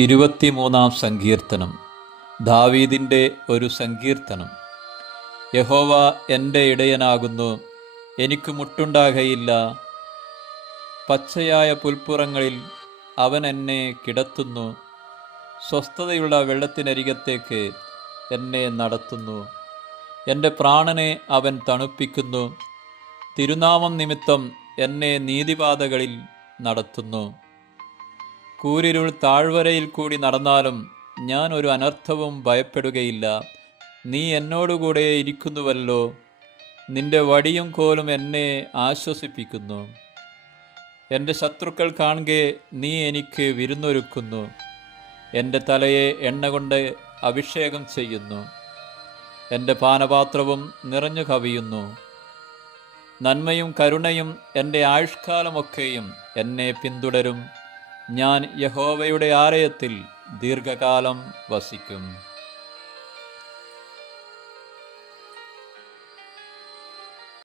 23-ാം സങ്കീർത്തനം. ദാവീദിൻ്റെ ഒരു സങ്കീർത്തനം. യഹോവ എൻ്റെ ഇടയനാകുന്നു, എനിക്ക് മുട്ടുണ്ടാകയില്ല. പച്ചയായ പുൽപ്പുറങ്ങളിൽ അവൻ എന്നെ കിടത്തുന്നു. സ്വസ്ഥതയുള്ള വെള്ളത്തിനരികത്തേക്ക് എന്നെ നടത്തുന്നു. എൻ്റെ പ്രാണനെ അവൻ തണുപ്പിക്കുന്നു. തിരുനാമം നിമിത്തം എന്നെ നീതിപാതകളിൽ നടത്തുന്നു. കൂരിരുൾ താഴ്വരയിൽ കൂടി നടന്നാലും ഞാൻ ഒരു അനർത്ഥവും ഭയപ്പെടുകയില്ല. നീ എന്നോടുകൂടെ ഇരിക്കുന്നുവല്ലോ. നിന്റെ വടിയും കോലും എന്നെ ആശ്വസിപ്പിക്കുന്നു. എൻ്റെ ശത്രുക്കൾ കാണുകെ നീ എനിക്ക് വിരുന്നൊരുക്കുന്നു. എൻ്റെ തലയെ എണ്ണ കൊണ്ട് അഭിഷേകം ചെയ്യുന്നു. എൻ്റെ പാനപാത്രവും നിറഞ്ഞു കവിയുന്നു. നന്മയും കരുണയും എൻ്റെ ആയുഷ്കാലമൊക്കെയും എന്നെ പിന്തുടരും. ഞാൻ യഹോവയുടെ ആലയത്തിൽ ദീർഘകാലം വസിക്കും.